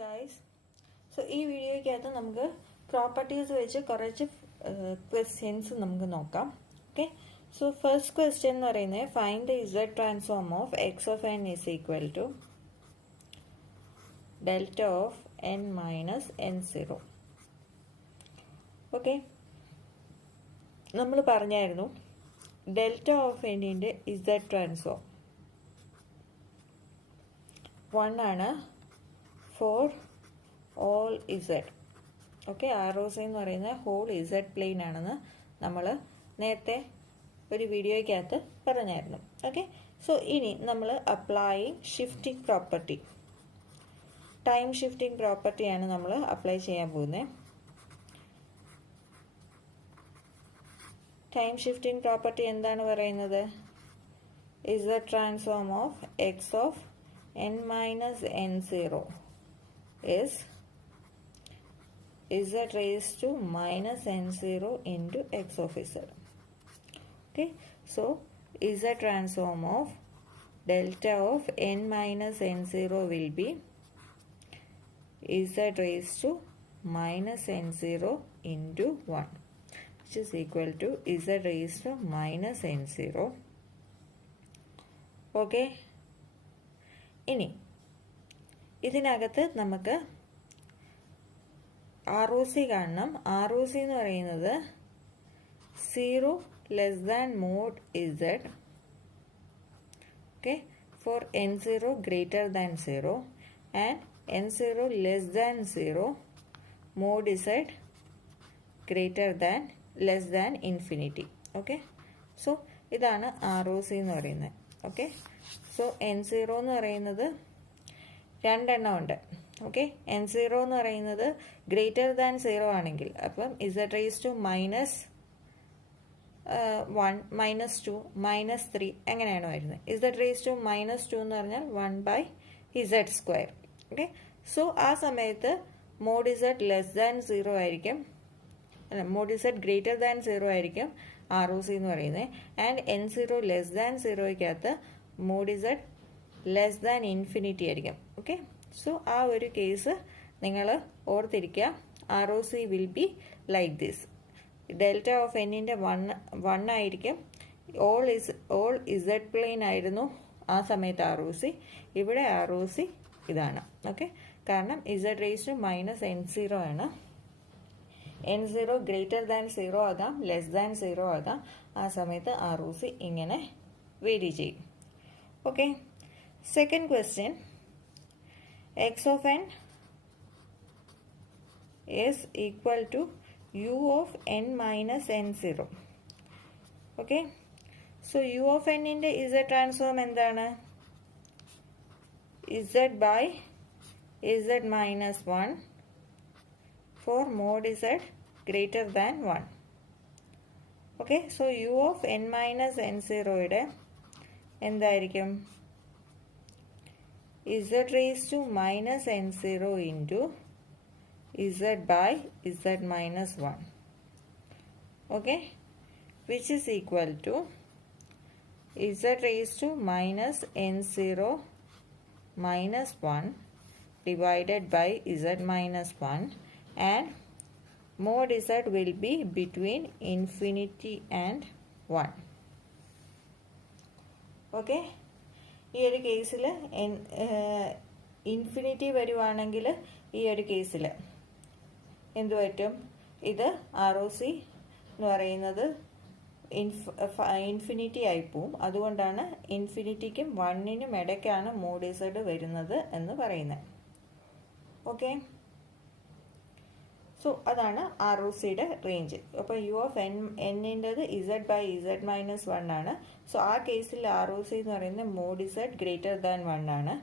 Guys. So ഈ വീഡിയോയ്ക്കകത്ത് നമുക്ക് properties വെച്ച് കുറച്ച് ക്വസ്റ്റ്യൻസ് നമുക്ക് നോക്കാം. ഓക്കെ, സോ ഫസ്റ്റ് ക്വസ്റ്റ്യൻ എന്ന് പറയുന്നത് find the Z transform of X of N is equal to delta of N minus N zero. Okay, നമ്മൾ പറഞ്ഞായിരുന്നു ഡെൽറ്റ ഓഫ് എന്നിൻ്റെ ഇസഡ് ട്രാൻസ്ഫോം 1 ആണ് for all Z. Okay, ROC എന്ന് പറയുന്നത് whole Z plain ആണെന്ന് നമ്മൾ നേരത്തെ ഒരു വീഡിയോയ്ക്കകത്ത് പറഞ്ഞായിരുന്നു. ഓക്കെ, സോ ഇനി നമ്മൾ applying shifting property, time shifting പ്രോപ്പർട്ടിയാണ് നമ്മൾ അപ്ലൈ ചെയ്യാൻ പോകുന്നത്. ടൈം ഷിഫ്റ്റിംഗ് പ്രോപ്പർട്ടി എന്താണ് പറയുന്നത്? Z transform of X of n minus n0 is z raised to minus n0 into x of z. Okay, so z transform of delta of n minus n0 will be z raised to minus n0 into 1, which is equal to z raised to minus n0. Okay, ഇനി ഇതിനകത്ത് നമുക്ക് ROC കാണണം. ROC എന്ന് പറയുന്നത് 0 less than mod z, okay, for n0 greater than 0 and n0 less than 0 mod z greater than less than infinity. Okay, so ഇതാണ് ROC എന്ന് പറയുന്നത്. Okay, so n0 എന്ന് പറയുന്നത് രണ്ടെണ്ണം ഉണ്ട്. ഓക്കെ, n0 എന്ന് പറയുന്നത് ഗ്രേറ്റർ ദാൻ 0 ആണെങ്കിൽ അപ്പം z raise to minus 1, minus 2, minus 3 എങ്ങനെയാണോ വരുന്നത്. z റേസ് ടു മൈനസ് 2 എന്ന് പറഞ്ഞാൽ 1/z². ഓക്കെ, സോ ആ സമയത്ത് മോഡ് z ലെസ് ദാൻ 0 ആയിരിക്കും, അല്ല മോഡ് z ഗ്രേറ്റർ ദാൻ 0 ആയിരിക്കും ROC എന്ന് പറയുന്നത്. ആൻഡ് n0 ലെസ് ദാൻ 0യ്ക്കകത്ത് mod z less than infinity ആയിരിക്കും. ഓക്കെ, സോ ആ ഒരു കേസ് നിങ്ങൾ ഓർത്തിരിക്കുക. ROC will be like this. Delta of എന്നിൻ്റെ 1 ആയിരിക്കും. ഓൾ ഇസഡ് പ്ലെയിൻ ആയിരുന്നു ആ സമയത്ത് ROC. ഇവിടെ ROC ഇതാണ്. ഓക്കെ, കാരണം z raise to minus n0 ആണ്. n0 ഗ്രേറ്റർ ദാൻ 0 ആകാം, ലെസ് ദാൻ 0 ആകാം. ആ സമയത്ത് ROC ഇങ്ങനെ വേരി ചെയ്യും. Okay, second question, x of N is equal to u of N minus n0. Okay, so u of എന്നിൻ്റെ Z transform എന്താണ്? z by z minus 1 for mod z greater than 1. Okay, so u of n minus n0 യുടെ എന്തായിരിക്കും? z raised to minus n0 into z by z minus 1. Okay, which is equal to z raised to minus n0 minus 1 divided by z minus 1, and mod z will be between infinity and 1. Okay, ഈ ഒരു കേസിൽ infinity വരുവാണെങ്കിൽ ഈ ഒരു കേസിൽ എന്തു പറ്റും? ഇത് ROC എന്ന് പറയുന്നത് ഇൻഫിനിറ്റി ആയിപ്പോവും. അതുകൊണ്ടാണ് ഇൻഫിനിറ്റിക്കും 1നും ഇടയ്ക്കാണ് മോഡ് z വരുന്നത് എന്ന് പറയുന്നത്. ഓക്കെ, സോ അതാണ് ROCയുടെ റേഞ്ച്. അപ്പോൾ യു ഓഫ് എന്നിൻ്റെത് z ബൈ z മൈനസ് 1 ആണ്. സോ ആ കേസിൽ ROC എന്ന് പറയുന്നത് മോഡ് z ഗ്രേറ്റർ ദാൻ 1 ആണ്.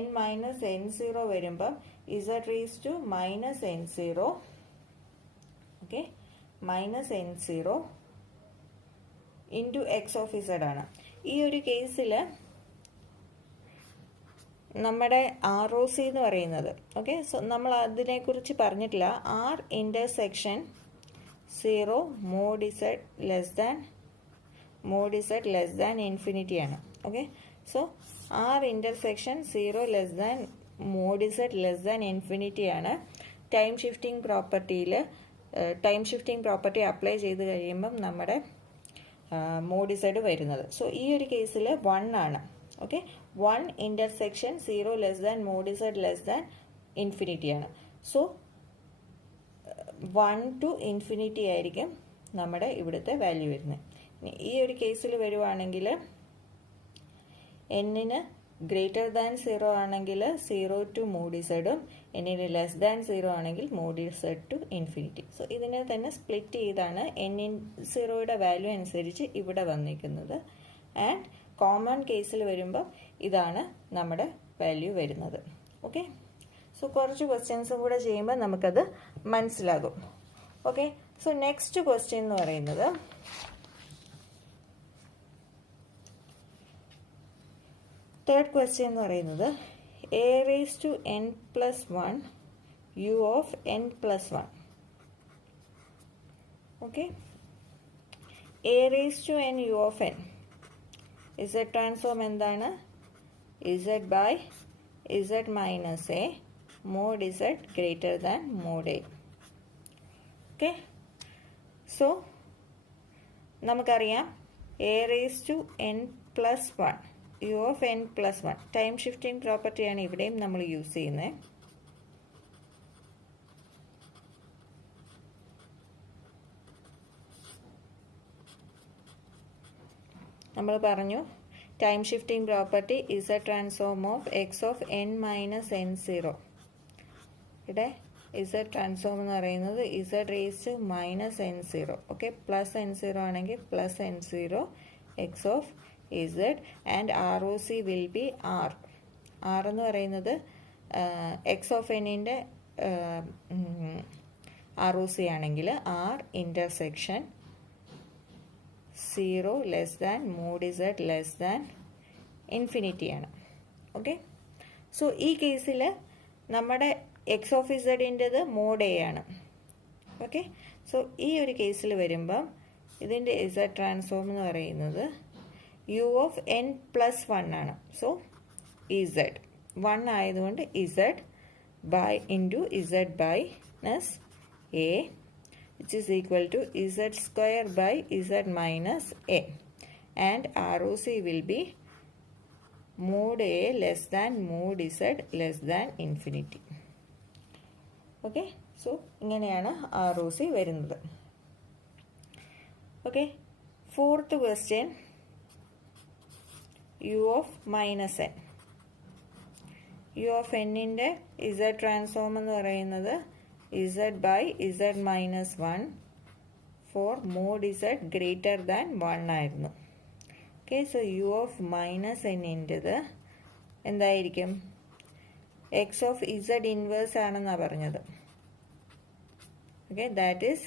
n മൈനസ് n0 വരുമ്പം z raise to minus n0, okay, minus n0 into X of z ആണ്. ഈ ഒരു കേസിൽ നമ്മുടെ ROC എന്ന് പറയുന്നത്, ഓക്കെ, സോ നമ്മൾ അതിനെക്കുറിച്ച് പറഞ്ഞിട്ടില്ല. R intersection 0 mod z less than infinity ആണ്. Okay, so R intersection 0 less than mod Z less than infinity ആണ് ടൈം ഷിഫ്റ്റിംഗ് പ്രോപ്പർട്ടി അപ്ലൈ ചെയ്ത് കഴിയുമ്പം നമ്മുടെ മോഡ് ഇസഡ് വരുന്നത്. സോ ഈ ഒരു കേസിൽ 1 ആണ്. Okay, 1 intersection 0 less than mod Z less than infinity ആണ്. സോ 1 to ഇൻഫിനിറ്റി ആയിരിക്കും നമ്മുടെ ഇവിടുത്തെ വാല്യൂ വരുന്നത്. ഈ ഒരു കേസിൽ വരുവാണെങ്കിൽ എന്നിന് ഗ്രേറ്റർ ദാൻ 0 ആണെങ്കിൽ 0 to മോഡ് ഇസഡും എന്നിന് ലെസ് ദാൻ 0 ആണെങ്കിൽ mod Z to infinity. So ഇതിനെ തന്നെ സ്പ്ലിറ്റ് ചെയ്താണ് n0യുടെ വാല്യൂ അനുസരിച്ച് ഇവിടെ വന്നിരിക്കുന്നത്. ആൻഡ് കോമൺ കേസിൽ വരുമ്പോൾ ഇതാണ് നമ്മുടെ വാല്യൂ വരുന്നത്. ഓക്കെ, സോ കുറച്ച് ക്വസ്റ്റ്യൻസും കൂടെ ചെയ്യുമ്പോൾ നമുക്കത് മനസ്സിലാകും. ഓക്കെ, സോ നെക്സ്റ്റ് ക്വസ്റ്റ്യൻ എന്ന് പറയുന്നത് തേർഡ് ക്വസ്റ്റ്യൻ എന്ന് പറയുന്നത് a raised to n plus 1 u of n plus 1. Okay, a raised to n u of n z transform എന്താണ്? z by z minus a mod z greater than mod a. Okay, so നമുക്കറിയാം a raised to n plus 1 u of n plus 1 time shifting പ്രോപ്പർട്ടിയാണ് ഇവിടെയും നമ്മൾ use ചെയ്യുന്നത്. നമ്മൾ പറഞ്ഞു time shifting property z transform of X of n minus n0. ഇവിടെ z transform എന്ന് പറയുന്നത് z raise to minus n0. Okay, plus n0 ആണെങ്കിൽ plus n0 x of z and R O C will be R. R എന്ന് പറയുന്നത് x of എന്നിൻ്റെ R O C ആണെങ്കിൽ R intersection 0 less than mod Z less than infinity ആണ്. Okay, so ഈ കേസിൽ നമ്മുടെ X of ഇസഡിൻ്റെത് mode A ആണ്. Okay, so ഈ ഒരു കേസിൽ വരുമ്പം ഇതിൻ്റെ ഇസഡ് ട്രാൻസ്ഫോം എന്ന് പറയുന്നത് u of n plus 1 ആണ്. സോ ഇസഡ് 1 ആയതുകൊണ്ട് Z by into Z minus A which is equal to z square by z minus a, and ROC will be mod a less than mod z less than infinity. Okay, so ഇങ്ങനെയാണ് ROC വരുന്നത്. Okay, fourth question, u of minus n. u of n ന്റെ z transform എന്ന് പറയുന്നത് z by z minus 1 for mod z greater than 1 ആയിരുന്നു. Okay, so u of minus n ൻ്റെത് എന്തായിരിക്കും? X of z inverse ആണെന്നാണ് പറഞ്ഞത്. Okay, that is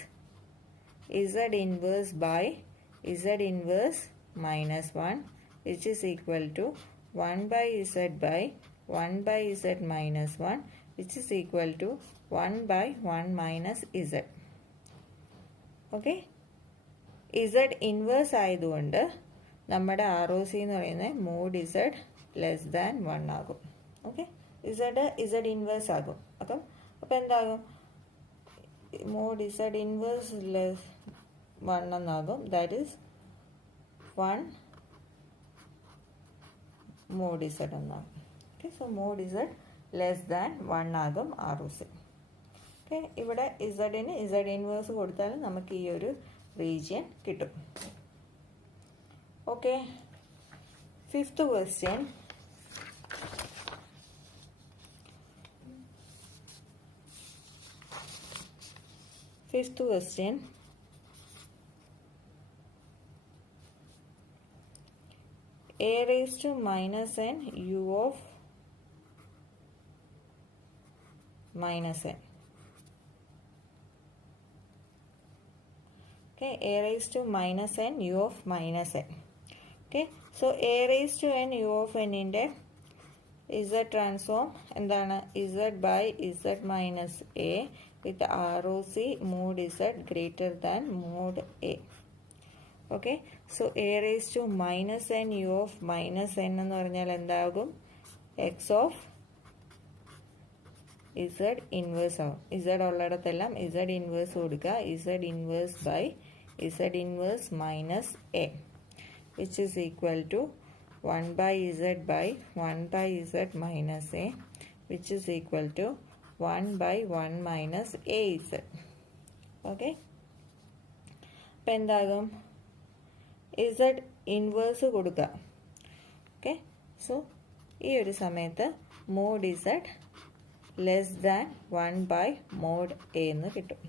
z inverse by z inverse minus 1 which is equal to 1 by z by 1 by z minus 1 which is equal to 1 by 1 minus z. Okay, z inverse ആയതുകൊണ്ട് നമ്മുടെ R O C എന്ന് പറയുന്നത് mode z less than 1 ആകും. Okay, z inverse ആകും. അപ്പം എന്താകും? Mode z inverse less 1 എന്നാകും. That is 1 mod z എന്നാകും. Okay, so mod z less than 1 ആകും ആർ ഒ സി. ഓക്കെ, ഇവിടെ ഇസഡിന് ഇസഡ് ഇൻവേഴ്സ് കൊടുത്താൽ നമുക്ക് ഈ ഒരു റീജിയൻ കിട്ടും. Okay, fifth question, a raised to minus n u of minus n. Okay, a raised to minus n u of minus n. Okay, so a raised to n u of n ന്റെ z transform എന്താണ്? z by z minus a with ROC mod z greater than mod a. Okay, so a raised to minus n u of minus n എന്ന് പറഞ്ഞാൽ എന്താകും? x of Z inverse ആവും. Z ഉള്ളിടത്തെല്ലാം Z inverse കൊടുക്കുക. Z inverse by Z inverse minus A which is equal to 1 by z by 1 by z minus a which is equal to 1 by 1 minus az. Okay, അപ്പം എന്താകും? z inverse കൊടുക്കുക. Okay, so ഈ ഒരു സമയത്ത് mod z less than 1 by mod a എന്ന് കിട്ടും.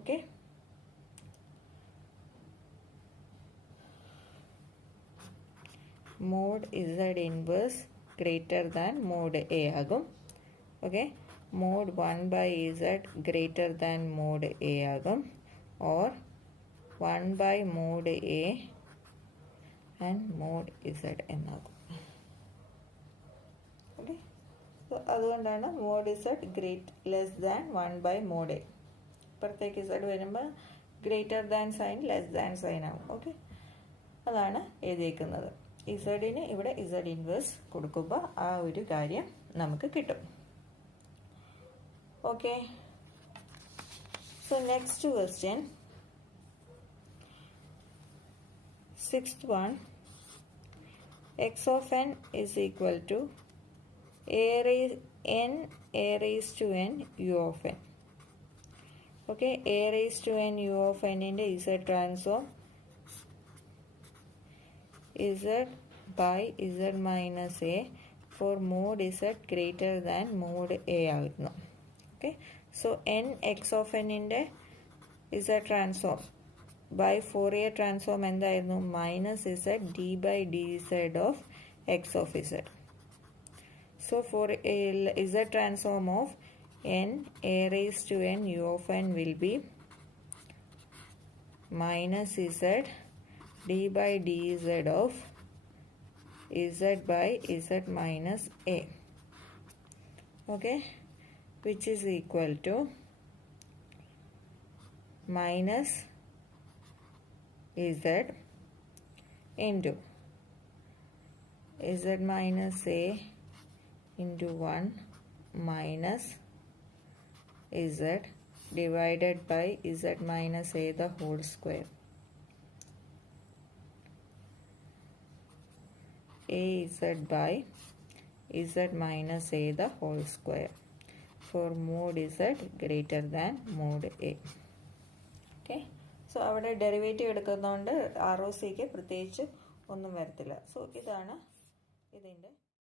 Okay, mod z inverse greater than mod a ആകും. Okay, mod 1 by z greater than mod a ആകും. Or 1 by mode a and mod z എന്നാകും. Okay, so അതുകൊണ്ടാണ് mod z less than 1 by mode a. ഇപ്പുറത്തേക്ക് z വരുമ്പോൾ greater than sign less than sign ആകും. Okay, അതാണ് എഴുതിയിരിക്കുന്നത്. ഇസഡിന് ഇവിടെ Z inverse കൊടുക്കുമ്പോൾ ആ ഒരു കാര്യം നമുക്ക് കിട്ടും. Okay, so next question, 6th one, x of n is equal to a raised to n u of n. Okay, a raised to n u of n ന്റെ z transform z by z minus a for mod z greater than mod a ആകുന്നു. Okay, so n x of n ന്റെ z transform by Fourier transform എന്തായിരുന്നു? Minus z d by dz of x of z. So for z transform of n a raised to n u of n will be minus z d by dz of z by z minus a. Okay, which is equal to minus z into z minus a into 1 minus z divided by z minus a the whole square. A z by z minus a the whole square for mod z greater than mod a. Okay, so അവിടെ derivative എടുക്കുന്നതുകൊണ്ട് ROCക്ക് പ്രത്യേകിച്ച് ഒന്നും വരത്തില്ല. So ഇതാണ് ഇതിൻ്റെ